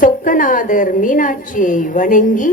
சொக்கநாதர் மீனாட்சியை வணங்கி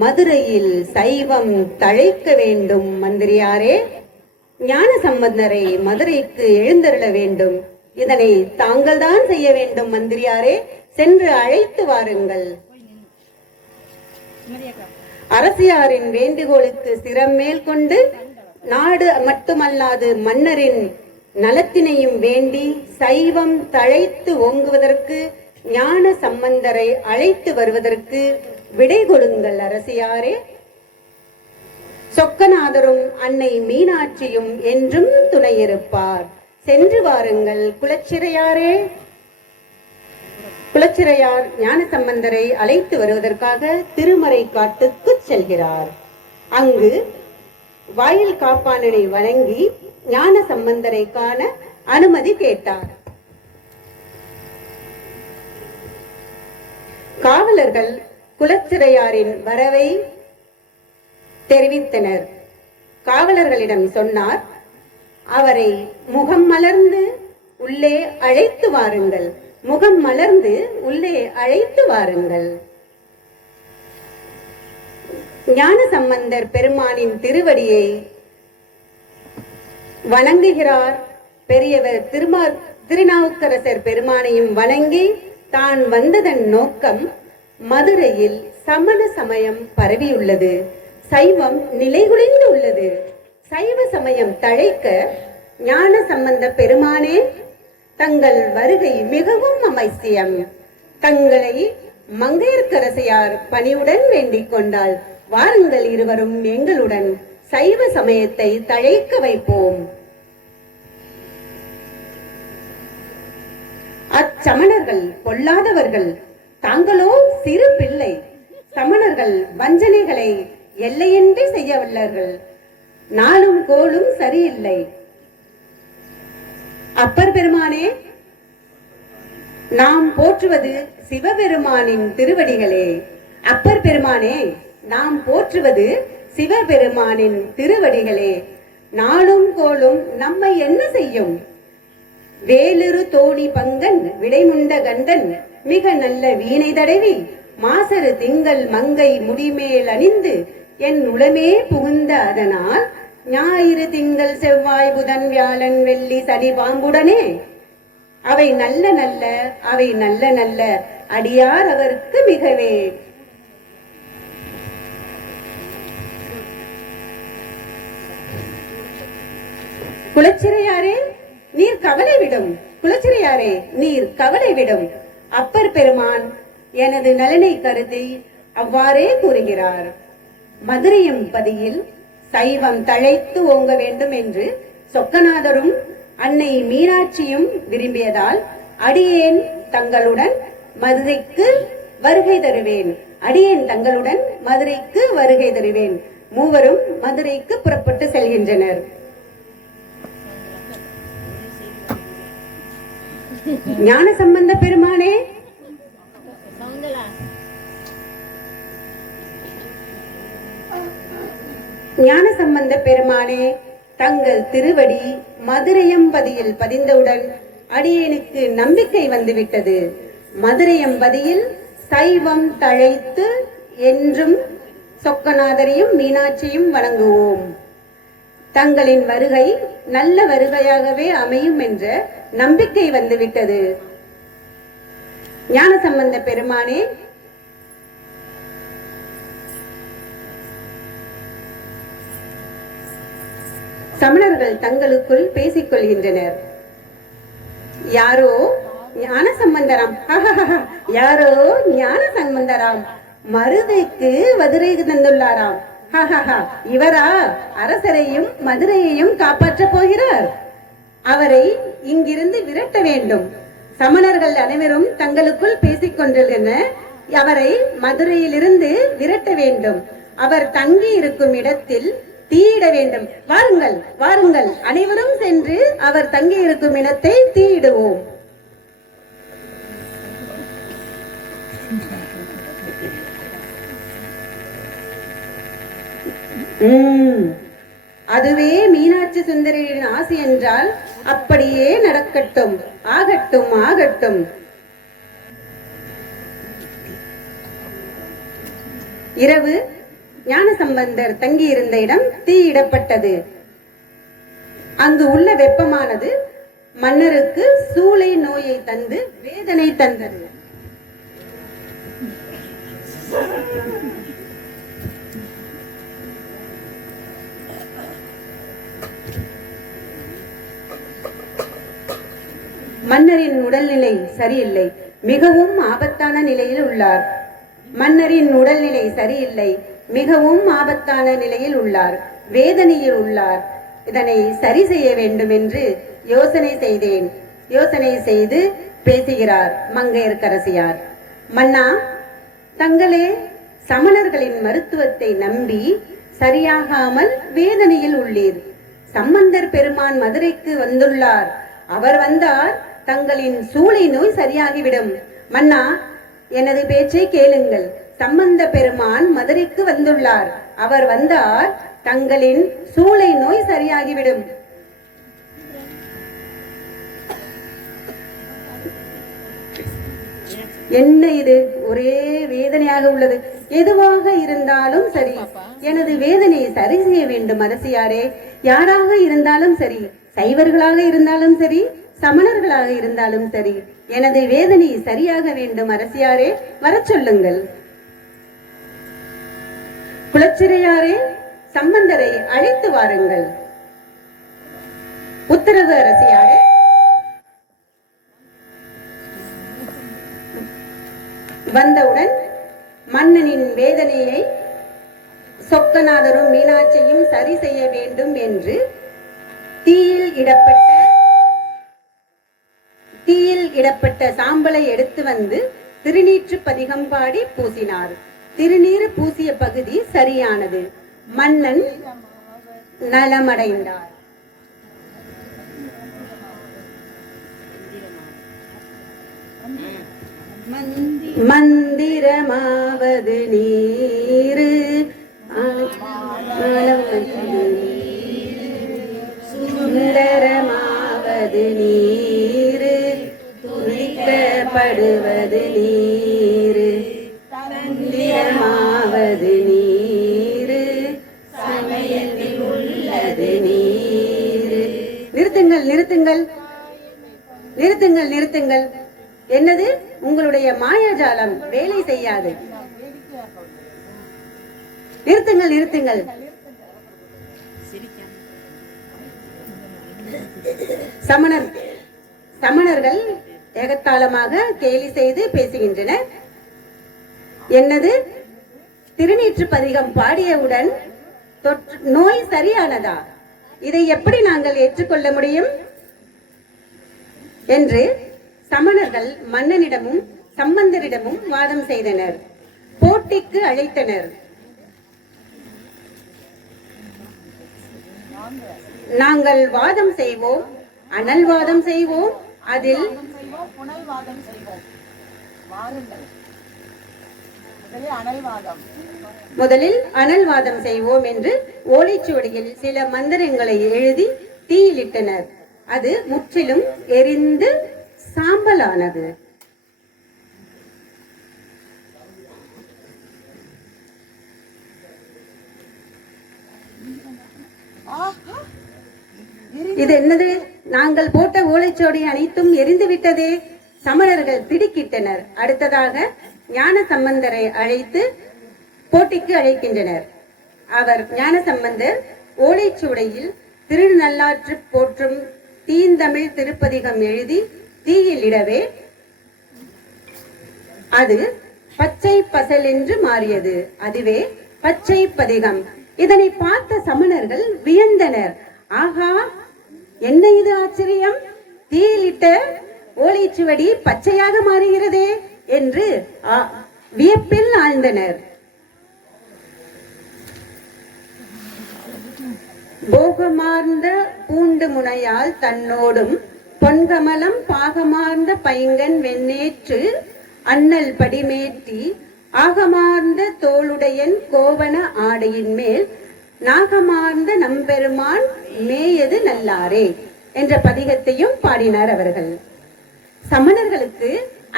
மதுரையில் சைவம் தழைக்க வேண்டும். மந்திரியாரே, ஞான சம்பந்தரை மதுரைக்கு எழுந்தருள வேண்டும். இதனை தாங்கள் தான் செய்ய வேண்டும். மந்திரியாரே, சென்று அழைத்து வாருங்கள். அரசியாரின் வேண்டுகோளுக்கு சிரம் மேல் கொண்டு நாடு மட்டுமல்லாது மன்னரின் நலத்தினையும் வேண்டி சைவம் தழைத்து ஓங்குவதற்கு ஞான சம்பந்தரை அழைத்து வருவதற்கு விடை கொடுங்கள் அரசியாரே. சொக்கநாதரும் அன்னை மீனாட்சியும் என்றும் துணையிருப்பார். சென்று வாருங்கள் குலச்சிறையாரே. குலச்சிறையார் ஞான சம்பந்தரை அழைத்து வருவதற்காக திருமறை காட்டுக்கு செல்கிறார். அங்கு வாயில் காப்பானனை வணங்கி ஞான சம்பந்தரை காண அனுமதி கேட்டார். காவலர்கள் குலச்சிறையாரின் வரவை தெரிவித்தனர். காவலர்களிடம் சொன்னார், அவரை முகம் மலர்ந்து உள்ளே அழைத்து வாருங்கள். முகம் மலர்ந்து உள்ளே அழைத்து வாருங்கள். ஞான சம்பந்தர் பெருமானின் திருவடியை வணங்குகிறார். பெரியவர் திருநாவுக்கரசர் பெருமானையும் வணங்கி தான் வந்ததன் நோக்கம் மதுரையில் சமண சமயம் பரவியுள்ளது, சைவம் நிலைகுலைந்து உள்ளது, சைவ சமயம் தழைக்க ஞான சம்பந்த பெருமானே தங்கள் வருகை மிகவும் அவசியம். தங்களை மங்கையர்க்கரசியார் பணிவுடன் வேண்டிக் கொண்டால் வாருங்கள், இருவரும் எங்களுடன் சைவ சமயத்தை தழைக்க வைப்போம். அச்சமணர்கள் பொல்லாதவர்கள், தாங்களோ சிறு பிள்ளை. சமணர்கள் வஞ்சனைகளை எல்லையின்றி செய்ய வல்லர்கள். நாளும் கோளும் சரியில்லை. அப்பர் பெருமானே, நாம் போற்றுவது சிவபெருமானின் திருவடிகளே. அப்பர் பெருமானே, நாம் போற்றுவது சிவபெருமானின் திருவடிகளே. நாளும் கோளும் நம்மை என்ன செய்யும்? வேலுரு தோணி பங்கன் விடைமுண்ட கண்டன் மிக நல்ல வீணை தடவி மாசரு திங்கள் மங்கை முடிமேல் அணிந்து என் உளமே புகுந்த அதனால் ஞாயிறு திங்கள் செவ்வாய் புதன் வியாழன் வெள்ளி சனி பாம்புடனே அவை நல்ல நல்ல அவை நல்ல நல்ல அடியார் அவருக்கு மிகவே. குலச்சிறையாரே, நீர் கவலை விடும். குலச்சிறையாரே, நீர் கவலை விடும். அப்பர் பெருமான் எனது நலனை கருதி அவ்வாறே கூறுகிறார். மதுரையும் பதியில் சைவம் தழைத்து ஓங்க வேண்டும் என்று சொக்கநாதரும் அன்னை மீனாட்சியும் விரும்பியதால் அடியேன் தங்களுடன் மதுரைக்கு வருகை தருவேன். அடியேன் தங்களுடன் மதுரைக்கு வருகை தருவேன். மூவரும் மதுரைக்கு புறப்பட்டு செல்கின்றனர். ஞான சம்பந்த பெருமானே, ஞான சம்பந்த பெருமானே, தங்கள் திருவடி மதுரையம்பதியில் பதிந்தவுடன் அடியேனுக்கு நம்பிக்கை வந்துவிட்டது. மதுரையம்பதியில் சைவம் தழைத்து என்றும் சொக்கநாதரையும் மீனாட்சியும் வணங்குவோம். தங்களின் வருகை நல்ல வருகையாகவே அமையும் என்ற நம்பிக்கை வந்துவிட்டது. ஞான சம்பந்த பெருமானே, சமணர்கள் தங்களுக்குள் பேசிக் கொள்கின்றனர். யாரோ ஞான சம்பந்தராம், யாரோ ஞான சம்பந்தராம் மருதைக்கு மதுரை தந்துள்ளாராம். இவரா அரசரையும் மதுரையையும் காப்பாற்ற போகிறார்? அவரை இங்கிருந்து விரட்ட வேண்டும். சமணர்கள் அனைவரும் தங்களுக்குள் பேசிக் கொண்டிருந்தனர். அவரை மதுரையிலிருந்து விரட்ட வேண்டும். அவர் தங்கி இருக்கும் இடத்தில் தீயிட வேண்டும். வாருங்கள் வாருங்கள், அனைவரும் சென்று அவர் தங்கி இருக்கும் இடத்தை தீயிடுவோம். அதுவே மீனாட்சி சுந்தரியின் ஆசை என்றால் அப்படியே நடக்கட்டும், ஆகட்டும் ஆகட்டும். இரவு ஞானசம்பந்தர் தங்கியிருந்த இடம் தீயிடப்பட்டது. அங்கு உள்ள வெப்பமானது மன்னருக்கு சூளை நோயை தந்து வேதனை தந்தது. மன்னரின் உடல்நிலை சரியில்லை, மிகவும் ஆபத்தான நிலையில் உள்ளார். மன்னரின் உடல்நிலை சரியில்லை, மிகவும் ஆபத்தான நிலையில் உள்ளார், வேதனையில் உள்ளார். இதனை சரி செய்ய வேண்டும் என்று யோசனை செய்தேன். யோசனை செய்து பேசுகிறார் மங்கையர்க்கரசியார். மன்னா, தங்களே சமணர்களின் மருத்துவத்தை நம்பி சரியாகாமல் வேதனையில் உள்ளீர். சம்பந்தர் பெருமான் மதுரைக்கு வந்துள்ளார். அவர் வந்தார், தங்களின் சூளை நோய் சரியாகிவிடும். மன்னா, எனது பேச்சை கேளுங்கள். சம்பந்த பெருமான் மதுரைக்கு வந்துள்ளார். அவர் வந்தார், தங்களின் சூளை நோய் சரியாகிவிடும். என்ன இது, ஒரே வேதனையாக உள்ளது. எதுவாக இருந்தாலும் சரி, எனது வேதனையை சரி செய்ய வேண்டும் அரசியாரே. யாராக இருந்தாலும் சரி, சைவர்களாக இருந்தாலும் சரி, சமணர்களாக இருந்தாலும் சரி, எனது வேதனை சரியாக வேண்டும் அரசியாரே. வர சொல்லுங்கள். குலச்சிறையாரே, சம்பந்தரை அழைத்து வாருங்கள். உத்தரவு அரசியாரே. வந்தவுடன் மன்னனின் வேதனையை சொக்கநாதரும் மீனாட்சியும் சரி செய்ய வேண்டும் என்று தீயில் இடப்பட்ட சாம்பலை எடுத்து வந்து திருநீற்று பதிகம் பாடி பூசினார். திருநீறு பூசிய பகுதி சரியானது. மன்னன் நலமடைந்தார். மந்திரமாவது நீரு சுந்தரமாவது நீரு துளிக்கப்படுவது நீரு தந்திரமாவது நீரு சமயத்தில் உள்ளது நீரு. நிறுத்துங்கள் நிறுத்துங்கள் நிறுத்துங்கள் நிறுத்துங்கள். என்னது, உங்களுடைய மாயாஜாலம் வேலை செய்யாது. நிறுத்துங்கள் நிறுத்துங்கள். சமணர்கள் ஏகத்தாளமாக கேலி செய்து பேசுகின்றனர். என்னது, திருநீற்று பதிகம் பாடியவுடன் நோய் சரியானதா? இதை எப்படி நாங்கள் ஏற்றுக்கொள்ள முடியும் என்று சமணர்கள் மன்னனிடமும் சம்பந்தரிடமும் வாதம் செய்தனர். போட்டிக்கு அழைத்தனர். நாங்கள் வாதம் செய்வோம், அனல் வாதம் செய்வோம், அதில் முதலில் அனல் வாதம் செய்வோம் என்று ஓலைச்சுவடியில் சில மந்திரங்களை எழுதி தீயிலிட்டனர். அது முற்றிலும் எரிந்து சாம்பலானது. இது என்னது, நாங்கள் போட்ட ஓலைச்சோடி அனைத்தும் எரிந்து விட்டதே. சமணர்கள் திடுக்கிட்டனர். அடுத்ததாக ஞான சம்பந்தரை அழைத்து போட்டிக்கு அழைக்கின்றனர். அவர் ஞான சம்பந்தர் ஓலைச்சுவடியில் திருநள்ளாற்று போற்றும் தீந்தமிழ் திருப்பதிகம் எழுதி தீயில் இடவே அது பச்சை பசல் என்று மாறியது. அதுவே பச்சை பதிகம். இதனை பார்த்த சமணர்கள் வியந்தனர். ஆகா, என்ன இது ஆச்சரியம்! தீயிலிட்ட ஓலைச்சுவடி பச்சையாக மாறுகிறதே என்று வியப்பில் ஆழ்ந்தனர். போகமார்ந்த பூண்டு முனையால் தன்னோடும் பொன்கமலம் பாகமார்ந்த பைங்கன் வெண்ணேற்று அண்ணல் படிமேற்றி ஆகமார்ந்த தோளுடையன் கோவன ஆடையின் மேல் நாகமார்ந்த நம்பெருமான் மேயது நல்லாரே என்ற பதிகத்தையும் பாடினார் அவர்கள். சமணர்களுக்கு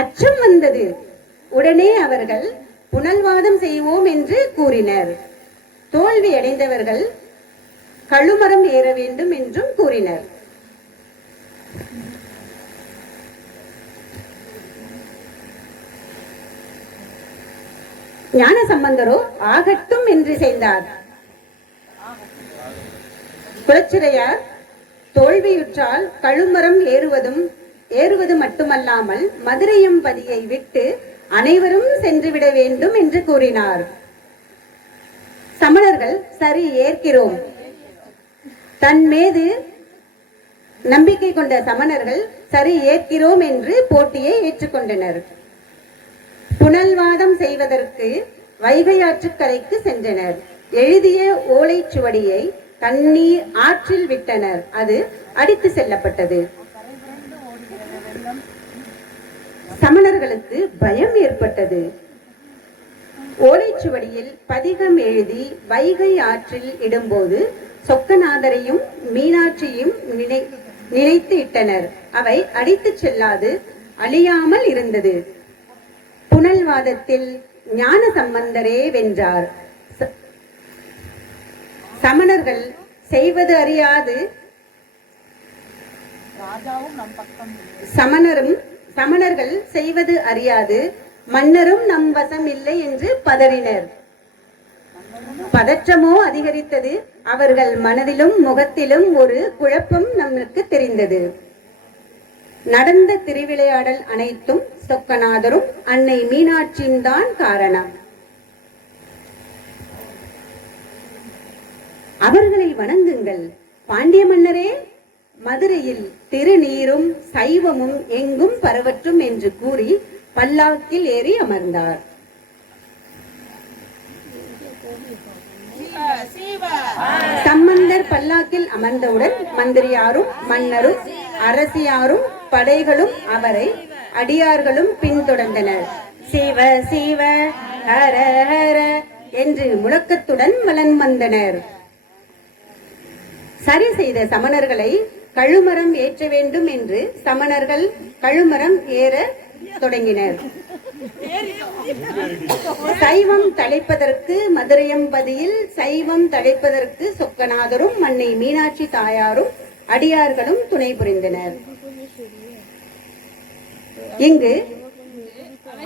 அச்சம் வந்தது. உடனே அவர்கள் புனல்வாதம் செய்வோம் என்று கூறினர். தோல்வி அடைந்தவர்கள் கழுமரம் ஏற வேண்டும் என்றும் கூறினர். ஞான சம்பந்தரோ ஆகட்டும் என்று செய்தார். குலச்சிறையார் தோல்வியுற்றால் கழுமரம் ஏறுவது மட்டுமல்லாமல் மதுரையம்பதியை விட்டு அனைவரும் சென்றுவிட வேண்டும் என்று கூறினார். சமணர்கள் சரி ஏற்கிறோம். தன் மீது நம்பிக்கை கொண்ட சமணர்கள் சரி ஏற்கிறோம் என்று போட்டியை ஏற்றுக்கொண்டனர். புனல்வாதம் செய்வதற்கு வைகை ஆற்றுக்கரைக்கு சென்றனர். எழுதிய ஓலைச்சுவடியை தண்ணீர் ஆற்றில் விட்டனர். அது அடித்து செல்லப்பட்டது. சமணர்களுக்கு பயம் ஏற்பட்டது. ஓலைச்சுவடியில் பதிகம் எழுதி வைகை ஆற்றில் இடும்போது சொக்கநாதரையும் மீனாட்சியும் நினைத்து இட்டனர். அவை அடித்து செல்லாது அழியாமல் இருந்தது. புனல்வாதத்தில் ஞான சம்பந்தரே வென்றார். சமணர்கள் செய்வது அறியாது சமணர்கள் செய்வது அறியாது மன்னரும் நம் வசம் இல்லை என்று பதறினர். பதற்றமோ அதிகரித்தது. அவர்கள் மனதிலும் முகத்திலும் ஒரு குழப்பம் நமக்கு தெரிந்தது. நடந்த திருவிளையாடல் அனைத்தும் சொக்கநாதரும் அன்னை மீனாட்சியின் தான் காரணம். அவர்களை வணங்குங்கள். பாண்டிய மன்னரே, மதுரையில் திருநீரும் சைவமும் எங்கும் பரவற்றும் என்று கூறி பல்லாக்கில் ஏறி அமர்ந்தார். சம்பந்தர் பல்லாக்கில் அமர்ந்தவுடன் மந்திரியாரும் மன்னரும் அரசியாரும் படைகளும் அவரை அடியார்களும் பின்தொடர்ந்தனர். சிவ சிவ ஹர ஹர என்று முழக்கத்துடன் வலம் வந்தனர். சரி செய்த சமணர்களை கழுமரம் ஏற்ற வேண்டும் என்று சமணர்கள் கழுமரம் ஏற தொடங்கினர். சைவம் தழைப்பதற்கு மதுரையம்பதியில் சைவம் தழைப்பதற்கு சொக்கநாதரும் அன்னை மீனாட்சி தாயாரும் அடியார்களும் துணை புரிந்தனர். இங்கு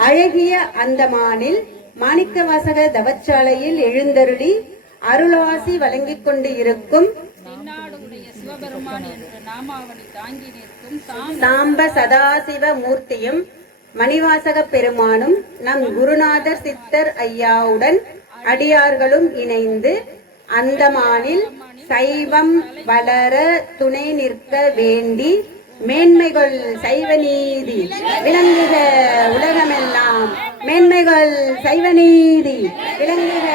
அழகிய அந்தமானில் மாணிக்கவாசக தவச்சாலையில் எழுந்தருளி அருளாசி வழங்கிக் கொண்டு இருக்கும் சாம்ப சதாசிவ மூர்த்தியும் மணிவாசக பெருமானும் நம் குருநாதர் சித்தர் ஐயாவுடன் அடியார்களும் இணைந்து அந்தமானில் சைவம் வளர துணை நிற்க வேண்டி மேன்மைகள் சைவ நீதி விளங்குக உலகமெல்லாம். மேன்மைகள் சைவ நீதி விளங்குக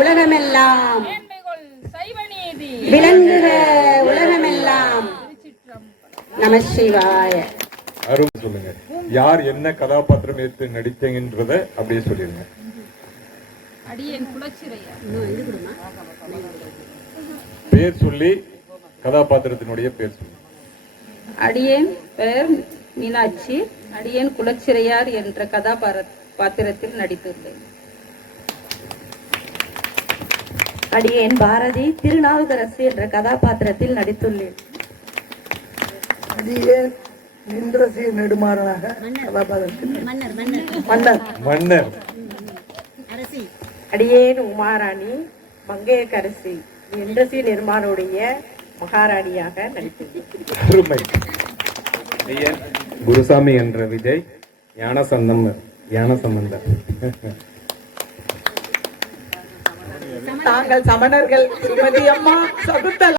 உலகமெல்லாம். விளங்குக உலகமெல்லாம். நமசிவாய. அருமை. சொல்லுங்க, யார் என்ன கதாபாத்திரம் எடுத்து நடித்தீங்கன்றத அப்படியே சொல்லிருங்க. பேர் சொல்லி கதாபாத்திரத்தினுடைய பேர் சொல்லி. அடியேன் பெயர் மீனாட்சி. அடியேன் குலச்சிறையார் என்ற கதாபாத்திரத்தில் நடித்துள்ளேன். அடியேன் பாரதி திருநாவுக்கரசு என்ற கதாபாத்திரத்தில் நடித்துள்ளேன். அடியேன் இந்திரசி நெடுமாறனாக கதாபாத்திரத்தில் மன்னர். அடியேன் உமாராணி மங்கையரசி இந்திரசி நிர்மானுடைய மகாராணியாக நடித்துள்ளேன். குருசாமி என்ற விஜய் ஞானசம்பந்தர். தாங்கள் சமணர்கள் திருமதி அம்மா சகுந்தலா